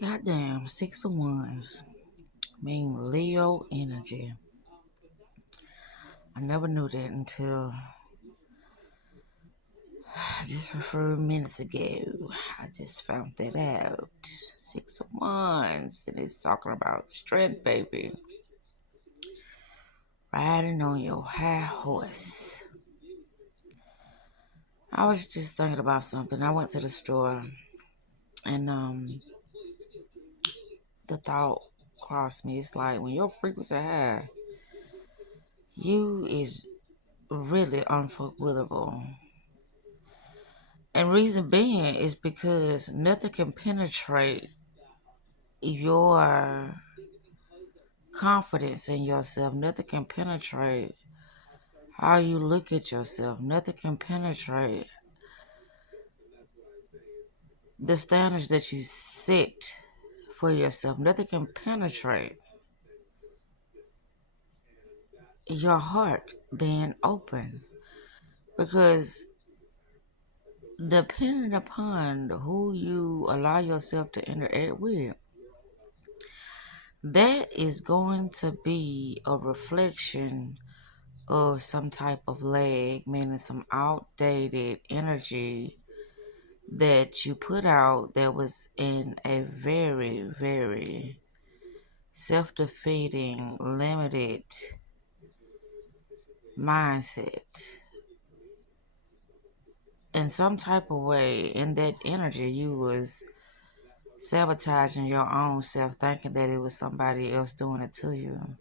Goddamn, 6 of Wands mean Leo energy. I never knew that until just a few minutes ago. I just found that out. 6 of Wands, and it's talking about strength, baby. Riding on your high horse. I was just thinking about something. I went to the store, and the thought crossed me. It's like when your frequency high, you is really unforgettable. And reason being is because nothing can penetrate your confidence in yourself. Nothing can penetrate how you look at yourself. Nothing can penetrate the standards that you set for yourself. Nothing can penetrate your heart being open. Because depending upon who you allow yourself to interact with, that is going to be a reflection of some type of lag, meaning some outdated energy that you put out that was in a very, very self-defeating, limited mindset. In some type of way, in that energy, you was sabotaging your own self, thinking that it was somebody else doing it to you.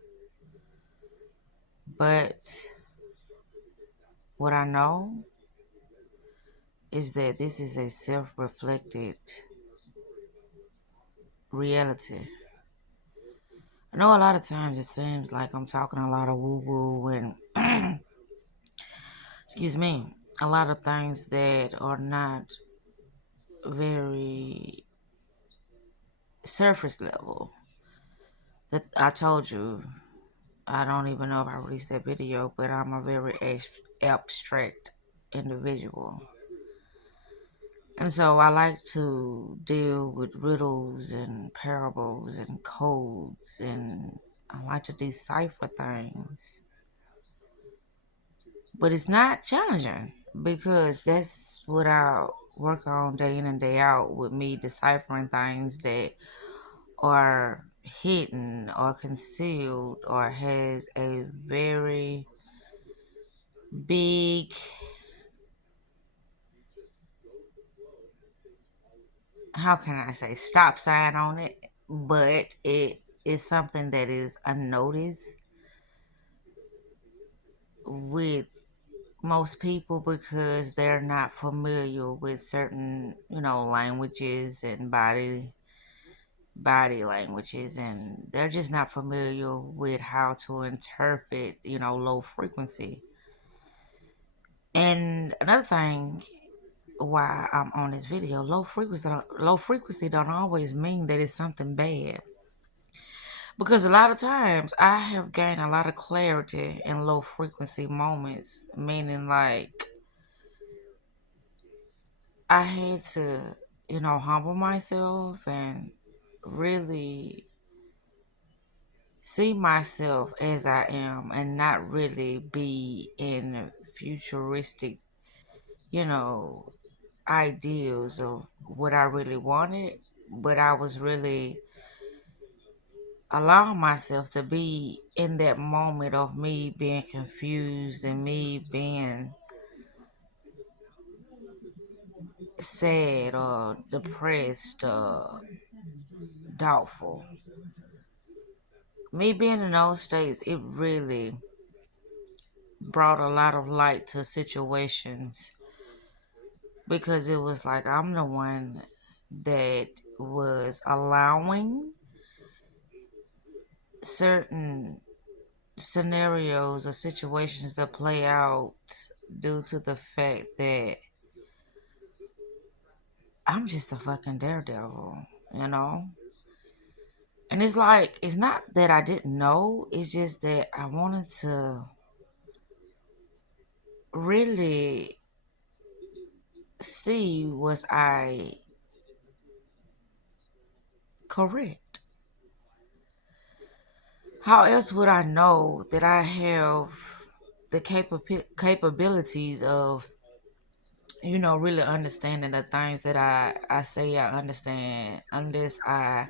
But what I know is that this is a self-reflected reality. I know a lot of times it seems like I'm talking a lot of woo-woo and excuse me, a lot of things that are not very surface level. That I told you, I don't even know if I released that video, but I'm a very abstract individual. And so I like to deal with riddles and parables and codes, and I like to decipher things. But it's not challenging because that's what I work on day in and day out, with me deciphering things that are hidden or concealed or has a very big, how can I say, stop sign on it, but it is something that is unnoticed with most people because they're not familiar with certain, languages and body languages, and they're just not familiar with how to interpret, low frequency. And another thing why I'm on this video, low frequency don't always mean that it's something bad. Because a lot of times I have gained a lot of clarity in low frequency moments, meaning like I had to, humble myself and really see myself as I am and not really be in futuristic, you know, ideals of what I really wanted, but I was really allowing myself to be in that moment of me being confused and me being sad or depressed or doubtful. Me being in those states, it really brought a lot of light to situations because it was like I'm the one that was allowing certain scenarios or situations to play out due to the fact that I'm just a fucking daredevil, you know? And it's like, it's not that I didn't know, it's just that I wanted to really see, was I correct. How else would I know that I have the capabilities of, really understanding the things that I say I understand unless I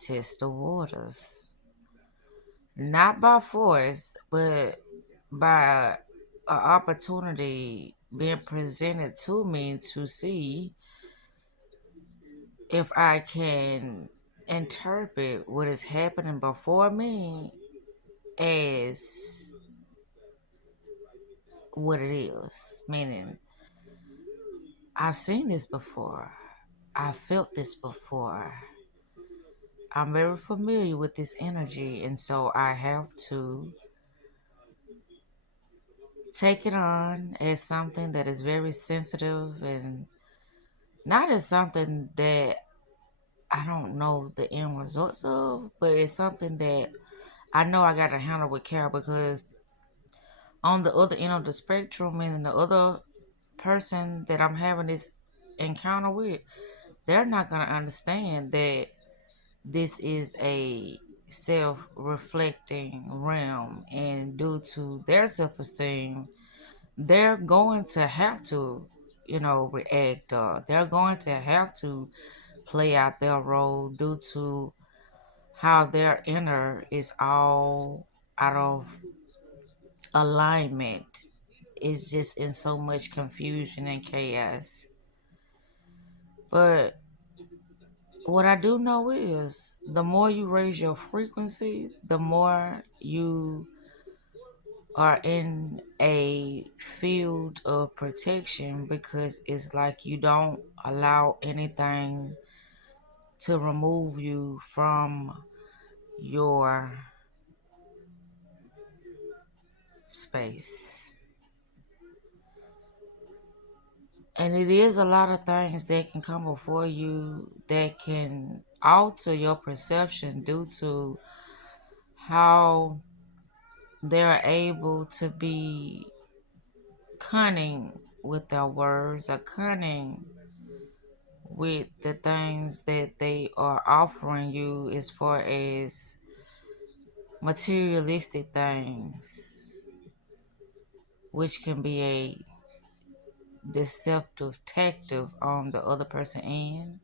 test the waters? Not by force, but by an opportunity being presented to me to see if I can interpret what is happening before me as what it is. Meaning, I've seen this before, I've felt this before, I'm very familiar with this energy, and so I have to take it on as something that is very sensitive and not as something that I don't know the end results of, but it's something that I know I got to handle with care because on the other end of the spectrum and the other person that I'm having this encounter with, they're not going to understand that this is a self reflecting realm, and due to their self esteem, they're going to have to, react. They're going to have to play out their role due to how their inner is all out of alignment. It's just in so much confusion and chaos. But what I do know is the more you raise your frequency, the more you are in a field of protection because it's like you don't allow anything to remove you from your space. And it is a lot of things that can come before you that can alter your perception due to how they're able to be cunning with their words or cunning with the things that they are offering you as far as materialistic things, which can be a deceptive tactic on the other person end.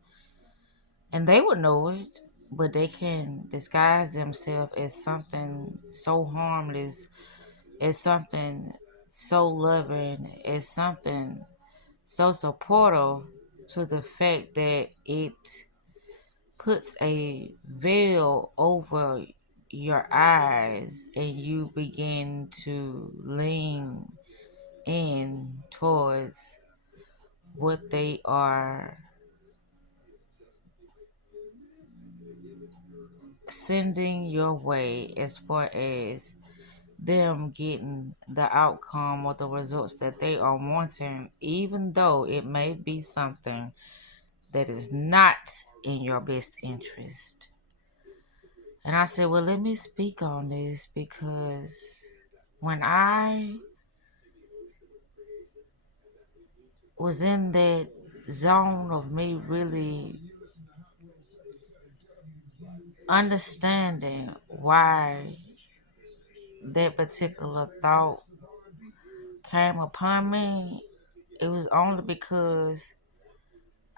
And they would know it, but they can disguise themselves as something so harmless, as something so loving, as something so supportive to the fact that it puts a veil over your eyes and you begin to lean in towards what they are sending your way as far as them getting the outcome or the results that they are wanting, even though it may be something that is not in your best interest. And I said, well, let me speak on this because when I was in that zone of me really understanding why that particular thought came upon me, it was only because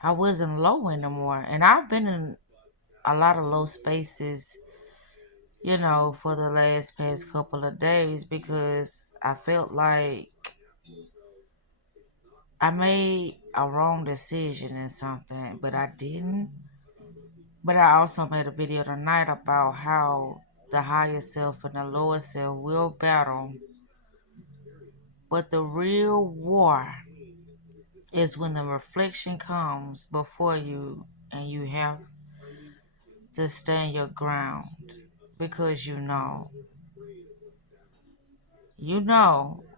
I wasn't low anymore. And I've been in a lot of low spaces, for the last past couple of days because I felt like I made a wrong decision in something, but I didn't. But I also made a video tonight about how the higher self and the lower self will battle. But the real war is when the reflection comes before you and you have to stand your ground because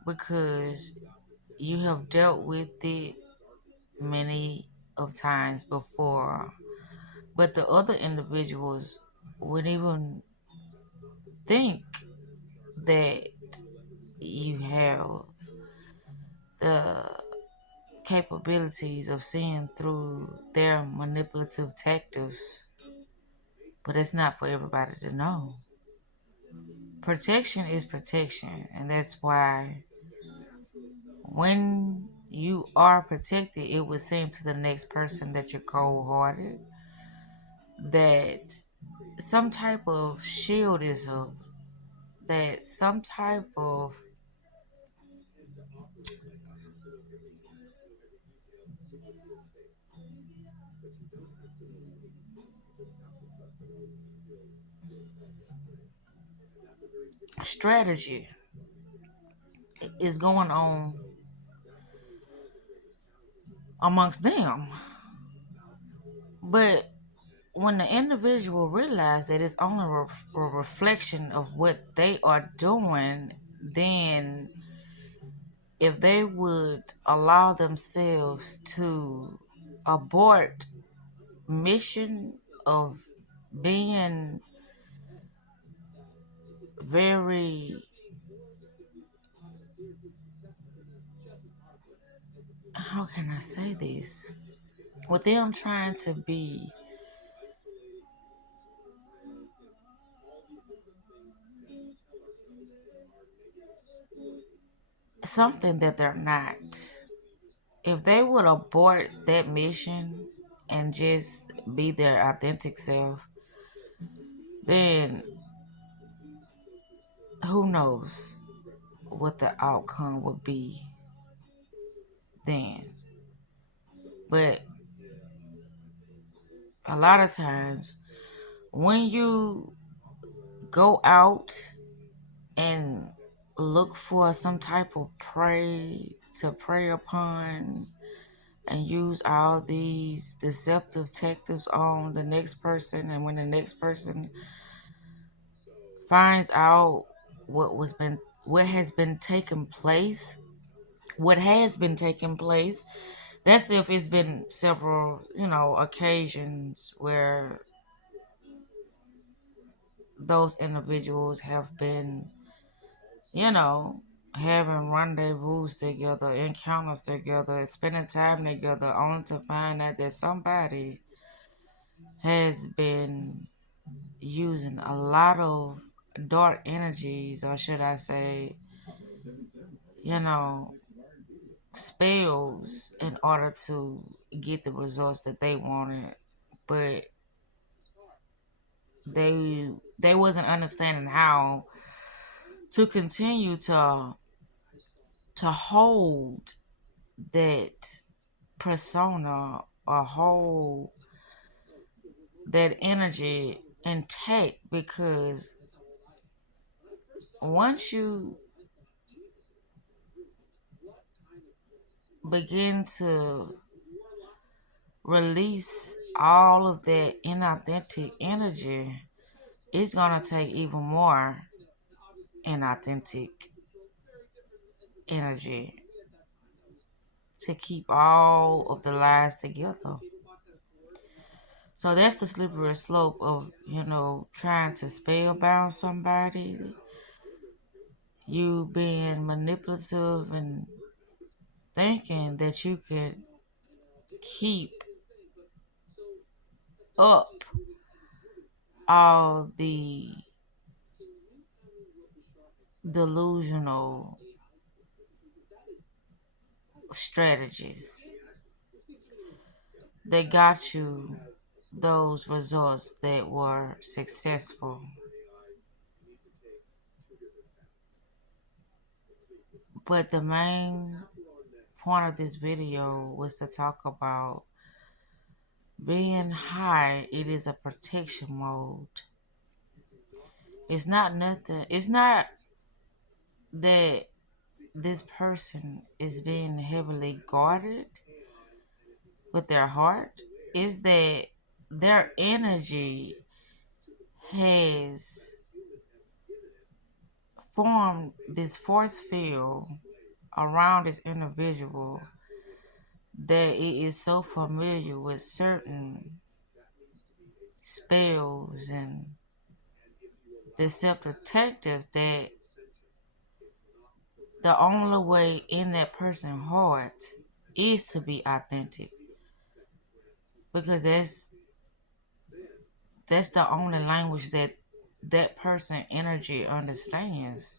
because you have dealt with it many of times before. But the other individuals wouldn't even think that you have the capabilities of seeing through their manipulative tactics but it's not for everybody to know. Protection is protection, and that's why when you are protected, it would seem to the next person that you're cold hearted, that some type of shield is up, that some type of strategy is going on amongst them. But when the individual realizes that it's only a reflection of what they are doing, then if they would allow themselves to abort mission of being very, how can I say this, with them trying to be something that they're not, if they would abort that mission and just be their authentic self, then who knows what the outcome would be then. But a lot of times, when you go out and look for some type of prey to prey upon and use all these deceptive tactics on the next person, and when the next person finds out what has been taking place, what has been taking place, that's if it's been several, occasions where those individuals have been, you know, having rendezvous together, encounters together, spending time together, only to find out that somebody has been using a lot of dark energies, or should I say, you know, spells in order to get the results that they wanted. But they wasn't understanding how to continue to hold that persona or hold that energy intact, because once you begin to release all of that inauthentic energy, it's gonna take even more inauthentic energy to keep all of the lies together. So that's the slippery slope of, trying to spellbound somebody, you being manipulative and thinking that you can keep up all the delusional strategies that got you those results that were successful. But the main point of this video was to talk about being high. It is a protection mode. It's not nothing. It's not that this person is being heavily guarded with their heart. It's that their energy has formed this force field around this individual that it is so familiar with certain spells and deceptive tactics that the only way in that person's heart is to be authentic, because That's the only language that that person energy understands.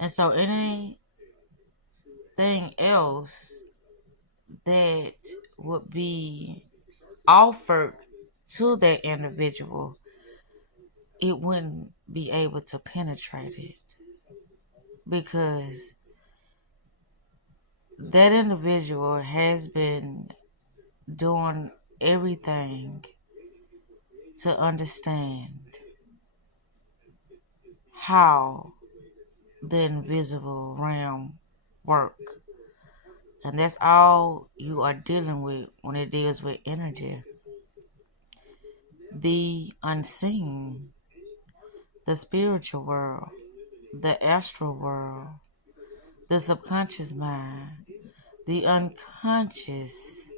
And so anything else that would be offered to that individual, it wouldn't be able to penetrate it because that individual has been doing everything to understand how the invisible realm work. And that's all you are dealing with when it deals with energy. The unseen, the spiritual world, the astral world, the subconscious mind, the unconscious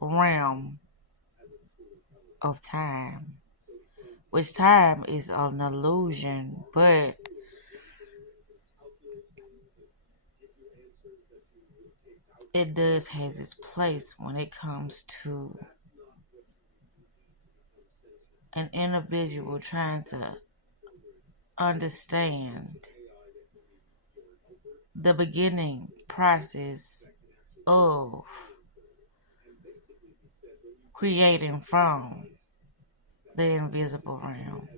realm of time, which time is an illusion, but it does has its place when it comes to an individual trying to understand the beginning process of creating from the invisible realm.